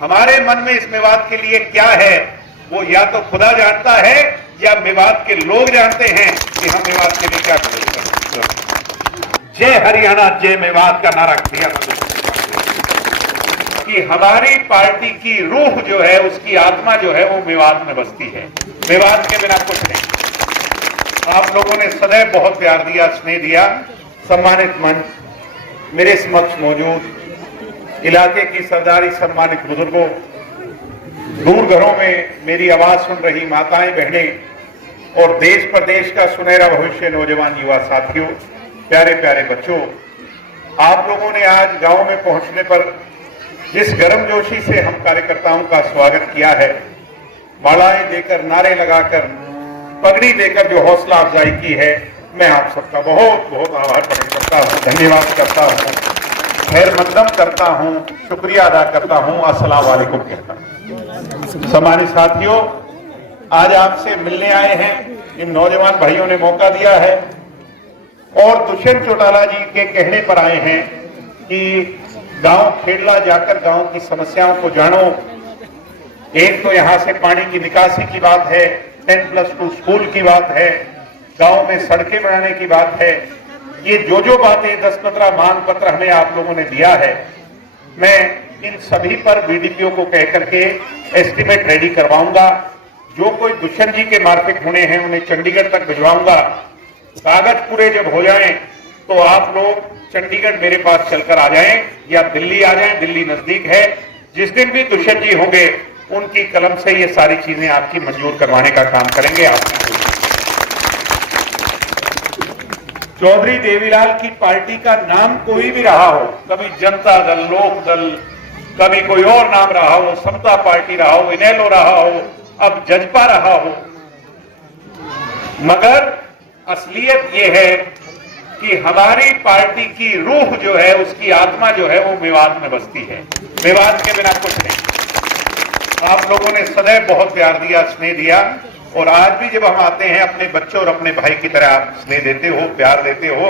हमारे मन में इस मेवात के लिए क्या है वो या तो खुदा जानता है या मेवात के लोग जानते हैं कि हम मेवात के लिए क्या करेंगे। जय हरियाणा जय मेवात का नारा किया कि हमारी पार्टी की रूह जो है, उसकी आत्मा जो है वो मेवात में बसती है। मेवात के बिना कुछ नहीं। आप लोगों ने सदैव बहुत प्यार दिया, स्नेह दिया। सम्मानित मंच, मेरे समक्ष मौजूद इलाके की सरदारी सम्मानित बुजुर्गों, दूर घरों में मेरी आवाज सुन रही माताएं बहनें और देश प्रदेश का सुनहरा भविष्य नौजवान युवा साथियों, प्यारे प्यारे बच्चों, आप लोगों ने आज गांव में पहुंचने पर जिस गर्मजोशी से हम कार्यकर्ताओं का स्वागत किया है, मालाएं देकर, नारे लगाकर, पगड़ी देकर जो हौसला अफजाई की है, मैं आप सबका बहुत बहुत आभार प्रकट करता हूं, धन्यवाद करता हूं, खैर मकदम करता हूं, शुक्रिया अदा करता हूं, अस्सलाम वालेकुम कहता हूं। सम्मानित साथियों, आज आपसे मिलने आए हैं। इन नौजवान भाइयों ने मौका दिया है और दुष्यंत चौटाला जी के कहने पर आए हैं कि गांव खेड़ला जाकर गांव की समस्याओं को जानो। एक तो यहां से पानी की निकासी की बात है, 10+2 स्कूल की बात है, गांव में सड़कें बनाने की बात है। ये जो बातें 10-15 मांग पत्र हमें आप लोगों ने दिया है, मैं इन सभी पर बीडीपीओ को कह करके एस्टीमेट रेडी करवाऊंगा। जो कोई दुष्यंत जी के मार्फिक होने हैं उन्हें चंडीगढ़ तक भिजवाऊंगा। कागज पूरे जब हो जाएं तो आप लोग चंडीगढ़ मेरे पास चलकर आ जाएं या दिल्ली आ जाएं, दिल्ली नजदीक है। जिस दिन भी दुष्यंत जी होंगे उनकी कलम से ये सारी चीजें आपकी मंजूर करवाने का काम करेंगे। आपकी चौधरी देवीलाल की पार्टी का नाम कोई भी रहा हो, कभी जनता दल, लोक दल, कभी कोई और नाम रहा हो, समता पार्टी रहा हो, इनेलो रहा हो, अब जजपा रहा हो, मगर असलियत यह है कि हमारी पार्टी की रूह जो है, उसकी आत्मा जो है वो मेवात में बसती है। मेवात के बिना कुछ नहीं। आप लोगों ने सदैव बहुत प्यार दिया, स्नेह दिया और आज भी जब हम आते हैं अपने बच्चों और अपने भाई की तरह आप स्नेह देते हो, प्यार देते हो।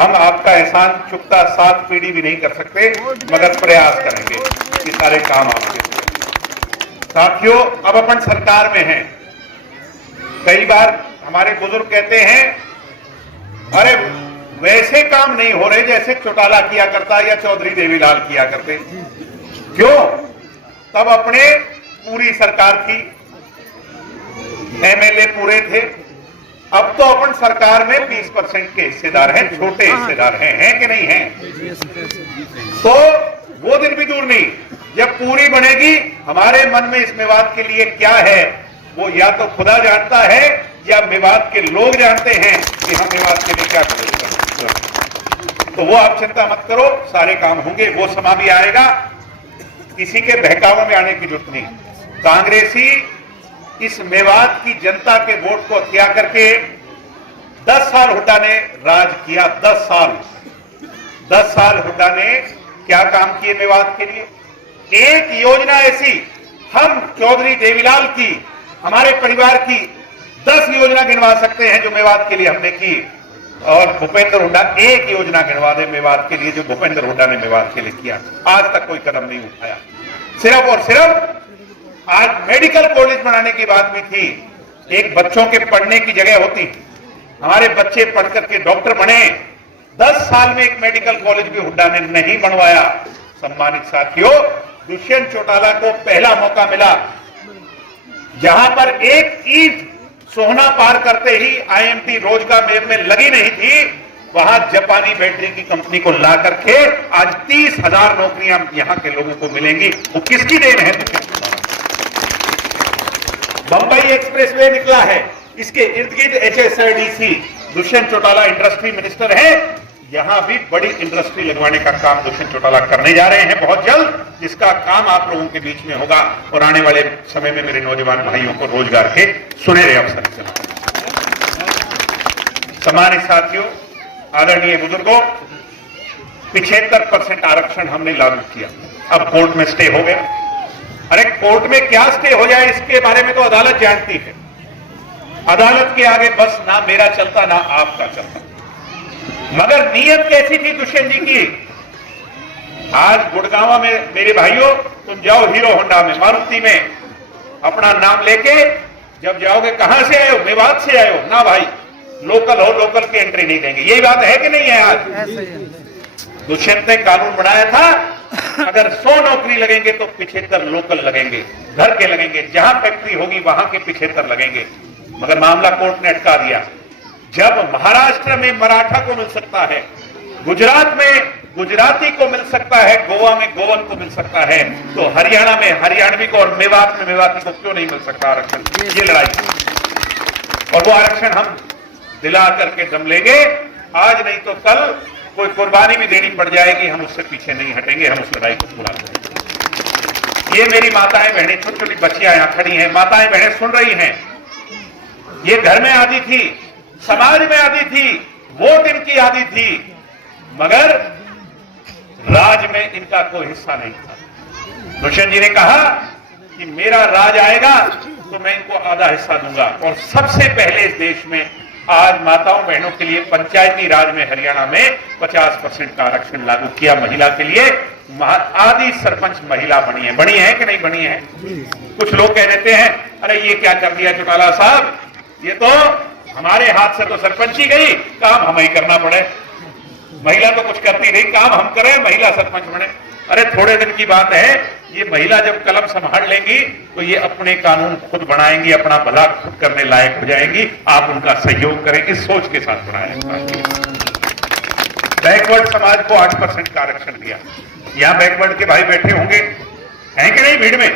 हम आपका एहसान चुकता 7 पीढ़ी भी नहीं कर सकते, मगर प्रयास करेंगे कि सारे काम आपके। साथियों, अब अपन सरकार में हैं। कई बार हमारे बुजुर्ग कहते हैं, अरे वैसे काम नहीं हो रहे जैसे चौटाला किया करता या चौधरी देवीलाल किया करते। क्यों? तब अपने पूरी सरकार थी, एमएलए पूरे थे। अब तो अपन सरकार में 20% के हिस्सेदार हैं, छोटे हिस्सेदार हैं कि नहीं हैं? तो वो दिन भी दूर नहीं, जब पूरी बनेगी। हमारे मन में इस मेवात के लिए क्या है वो या तो खुदा जानता है या मेवात के लोग जानते हैं कि हम मेवात के लिए क्या करेंगे। तो वो आप चिंता मत करो, सारे काम होंगे। वो समा भी आएगा, किसी के बहकावे में आने की जरूरत नहीं। कांग्रेसी इस मेवात की जनता के वोट को हत्या करके 10 साल हुड्डा ने राज किया। 10 साल हुड्डा ने क्या काम किए मेवात के लिए? एक योजना ऐसी, हम चौधरी देवीलाल की, हमारे परिवार की 10 योजना गिनवा सकते हैं जो मेवात के लिए हमने की। और भूपेंद्र हुड्डा एक योजना गिनवा दे मेवात के लिए जो भूपेंद्र हुड्डा ने मेवात के लिए किया। आज तक कोई कदम नहीं उठाया। सिर्फ और सिर्फ आज मेडिकल कॉलेज बनाने की बात भी थी। एक बच्चों के पढ़ने की जगह होती, हमारे बच्चे पढ़ करके डॉक्टर बने। 10 साल में एक मेडिकल कॉलेज भी हुड्डा ने नहीं बनवाया। सम्मानित साथियों, दुष्यंत चौटाला को पहला मौका मिला, जहां पर एक ईंट सोहना पार करते ही आईएमटी रोजगार मेल में लगी नहीं थी, वहां जापानी बैटरी की कंपनी को ला करके आज 30,000 नौकरियां यहां के लोगों को मिलेंगी। वो किसकी देन है? बंबई एक्सप्रेसवे निकला है, इसके इर्द गिर्द HSRDC, Dushyant Chautala industry minister है। यहां भी बड़ी इंडस्ट्री लगवाने का काम दुष्यंत चौटाला करने जा रहे हैं बहुत जल्द, जिसका काम आप लोगों के बीच में होगा और आने वाले समय में मेरे नौजवान भाइयों को रोजगार के सुनहरे अवसर। सम्मानित साथियों, आदरणीय बुजुर्गों, 75% आरक्षण हमने लागू किया। अब कोर्ट में स्टे हो गया। अरे कोर्ट में क्या स्टे हो जाए, इसके बारे में तो अदालत जानती है। अदालत के आगे बस ना मेरा चलता ना आपका चलता। मगर नीयत कैसी थी दुष्यंत जी की? आज गुड़गांव में मेरे भाइयों, तुम जाओ हीरो होंडा में, मारुति में, अपना नाम लेके जब जाओगे, कहां से आए हो? मेवात से आए हो ना भाई, लोकल हो, लोकल की एंट्री नहीं देंगे। यही बात है कि नहीं है? आज दुष्यंत ने कानून बनाया था, अगर 100 नौकरी लगेंगे तो 75 लोकल लगेंगे, घर के लगेंगे, जहां फैक्ट्री होगी वहां के 75 लगेंगे। मगर मामला कोर्ट ने अटका दिया। जब महाराष्ट्र में मराठा को मिल सकता है, गुजरात में गुजराती को मिल सकता है, गोवा में गोवन को मिल सकता है, तो हरियाणा में हरियाणवी को और मेवात में मेवाती को क्यों नहीं मिल सकता आरक्षण? ये लड़ाई, और वो आरक्षण हम दिला करके दम लेंगे। आज नहीं तो कल कोई कुर्बानी भी देनी पड़ जाएगी, हम उससे पीछे नहीं हटेंगे, हम उस लड़ाई को पूरा करेंगे। ये मेरी माताएं बहनें, छोटी छोटी बच्चियां यहां खड़ी हैं, माताएं बहनें सुन रही हैं। ये घर में आती थी, समाज में आती थी, वोट इनकी आती थी, मगर राज में इनका कोई हिस्सा नहीं था। दुष्यंत जी ने कहा कि मेरा राज आएगा तो मैं इनको आधा हिस्सा दूंगा। और सबसे पहले इस देश में आज माताओं बहनों के लिए पंचायती राज में हरियाणा में 50% का आरक्षण लागू किया महिला के लिए। आधी सरपंच महिला बनी है कि नहीं बनी है? कुछ लोग कह देते हैं, अरे ये क्या कर दिया चौटाला साहब, ये तो हमारे हाथ से तो सरपंची गई, काम हमें ही करना पड़े। महिला तो कुछ करती नहीं, काम हम करें, महिला सरपंच बने। अरे थोड़े दिन की बात है, ये महिला जब कलम संभाल लेंगी तो ये अपने कानून खुद बनाएंगी, अपना भला खुद करने लायक हो जाएंगी। आप उनका सहयोग करें, इस सोच के साथ बनाएं। बैकवर्ड समाज को 8% का आरक्षण दिया। यहां बैकवर्ड के भाई बैठे होंगे, हैं कि नहीं भीड़ में?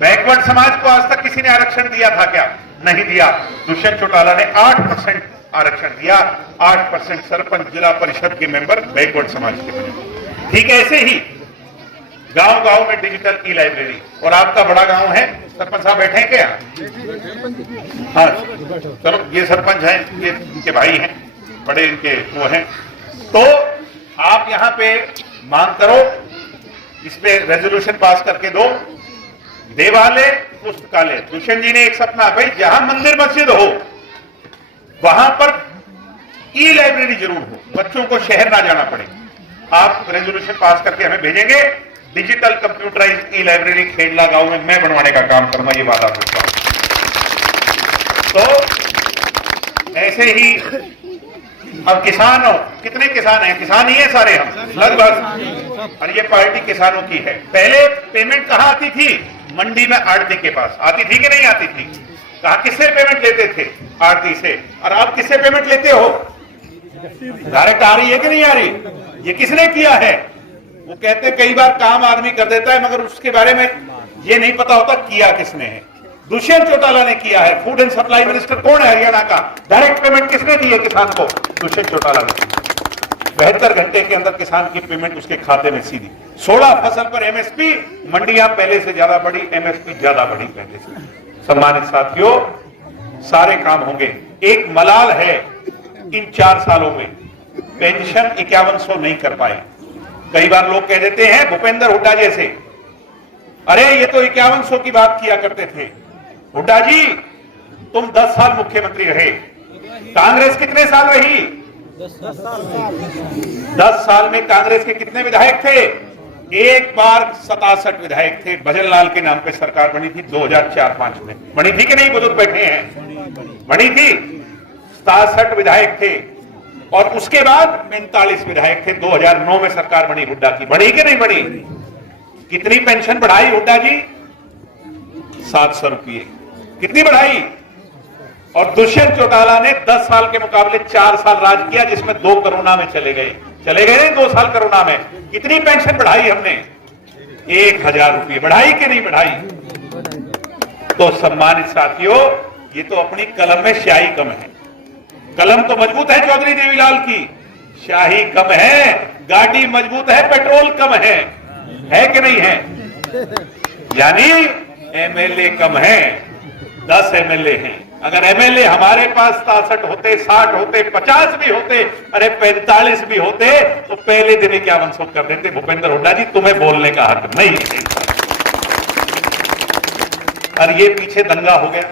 बैकवर्ड समाज को आज तक किसी ने आरक्षण दिया था क्या? नहीं दिया। दुष्यंत चौटाला ने 8% आरक्षण दिया। 8% सरपंच, जिला परिषद के मेंबर बैकवर्ड समाज के बने। ठीक ऐसे ही गांव गांव में डिजिटल ई लाइब्रेरी। और आपका बड़ा गांव है, सरपंच साहब बैठे हैं क्या? हाँ चलो, ये सरपंच हैं, ये इनके भाई हैं, बड़े इनके वो हैं। तो आप यहां पे मांग करो, इस पे रेजोल्यूशन पास करके दो। देवालय पुस्तकालय, दुष्यंत जी ने एक सपना, भाई जहां मंदिर मस्जिद हो वहां पर ई लाइब्रेरी जरूर हो, बच्चों को शहर ना जाना पड़े। आप रेजोल्यूशन पास करके हमें भेजेंगे, डिजिटल कंप्यूटराइज्ड ई लाइब्रेरी खेड़ला गांव में मैं बनवाने का काम करूंगा, ये वादा करता हूं। तो ऐसे ही अब किसान हो, कितने किसान हैं? किसान ही है सारे हम लगभग, और ये पार्टी किसानों की है। पहले पेमेंट कहां आती थी? मंडी में आड़ती के पास आती थी कि नहीं आती थी? कहा किससे पेमेंट लेते थे? आड़ती से। और आप किससे पेमेंट लेते हो? डायरेक्ट आ रही है कि नहीं आ रही? ये किसने किया है? वो कहते कई बार काम आदमी कर देता है, मगर उसके बारे में ये नहीं पता होता किया किसने है। दुष्यंत चौटाला ने किया है। फूड एंड सप्लाई मिनिस्टर कौन है हरियाणा का? डायरेक्ट पेमेंट किसने दी है किसान को? दुष्यंत चौटाला ने। 72 घंटे के अंदर किसान की पेमेंट उसके खाते में सीधी। 16 फसल पर एमएसपी, मंडियां पहले से ज्यादा बढ़ी, एमएसपी ज्यादा बढ़ी पहले से। सम्मानित साथियों, सारे काम होंगे। एक मलाल है, इन 4 सालों में पेंशन 5100 नहीं कर पाए। कई बार लोग कह देते हैं भूपेंद्र हुड्डा जैसे, अरे ये तो 5100 की बात किया करते थे। हुड्डा जी तुम 10 साल मुख्यमंत्री रहे, कांग्रेस कितने साल रही? 10 साल में कांग्रेस के कितने विधायक थे? एक बार 67 विधायक थे। भजनलाल के नाम पे सरकार बनी थी 2004-05 में। बनी थी कि नहीं? बुजुर्ग बैठे हैं, बनी थी। 67 विधायक थे, और उसके बाद 45 विधायक थे। 2009 में सरकार बनी हुड्डा की। बनी कि नहीं बनी? कितनी पेंशन बढ़ाई हुड्डा जी? 700 रुपये। कितनी बढ़ाई? और दुष्यंत चौटाला ने 10 साल के मुकाबले 4 साल राज किया, जिसमें 2 कोरोना में चले गए नहीं, 2 साल कोरोना में। कितनी पेंशन बढ़ाई हमने? 1000 रुपये। बढ़ाई कि नहीं बढ़ाई? तो सम्मानित साथियों, ये तो अपनी कलम में स्याही कम है। कलम तो मजबूत है चौधरी देवीलाल की, स्याही कम है। गाड़ी मजबूत है, पेट्रोल कम है कि नहीं है? यानी एमएलए कम है, 10 एमएलए हैं। अगर एमएलए हमारे पास 67 होते, 60 होते, 50 भी होते, अरे 45 भी होते, तो पहले दिन 5100 कर देते। भूपेंद्र हुड्डा जी तुम्हें बोलने का हक नहीं है। और ये पीछे दंगा हो गया,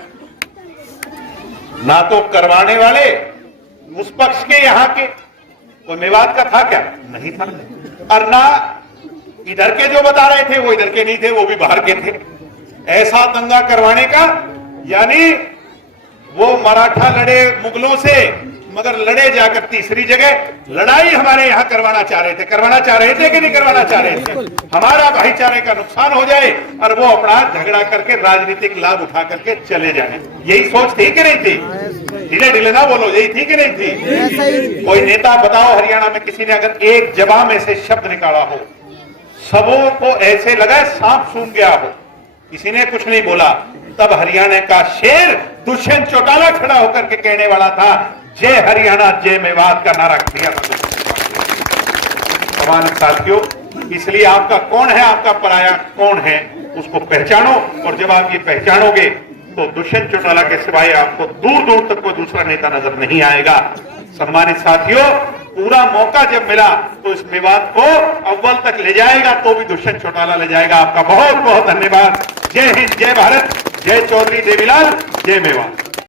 ना तो करवाने वाले उस पक्ष के, यहां के, कोई मेवात का था क्या? नहीं था। और ना इधर के जो बता रहे थे वो इधर के नहीं थे, वो भी बाहर के थे। ऐसा दंगा करवाने का, यानी वो मराठा लड़े मुगलों से, मगर लड़े जाकर तीसरी जगह लड़ाई हमारे यहां करवाना चाह रहे थे। करवाना चाह रहे थे कि नहीं करवाना चाह रहे थे? हमारा भाईचारे का नुकसान हो जाए और वो अपना झगड़ा करके राजनीतिक लाभ उठा करके चले जाए। यही सोच थी कि नहीं थी? ढीले ढीले ना बोलो, यही थी कि नहीं थी? कोई नेता बताओ हरियाणा में किसी ने अगर एक जबान में से शब्द निकाला हो, सबों को ऐसे लगा सांप सूंघ गया हो, किसी ने कुछ नहीं बोला, तब हरियाणा का शेर दुष्यंत चौटाला खड़ा होकर के कहने वाला था, जय हरियाणा जय मेवात का नारा दिया था। सम्मानित साथियों, इसलिए आपका कौन है, आपका पराया कौन है, उसको पहचानो। और जब आप ये पहचानोगे तो दुष्यंत चौटाला के सिवाय आपको दूर दूर तक कोई दूसरा नेता नजर नहीं आएगा। सम्मानित साथियों, पूरा मौका जब मिला तो इस मेवात को अव्वल तक ले जाएगा, तो भी दुष्यंत चौटाला ले जाएगा। आपका बहुत बहुत धन्यवाद। जय हिंद, जय भारत, जय चौधरी देवीलाल, जय मेवात।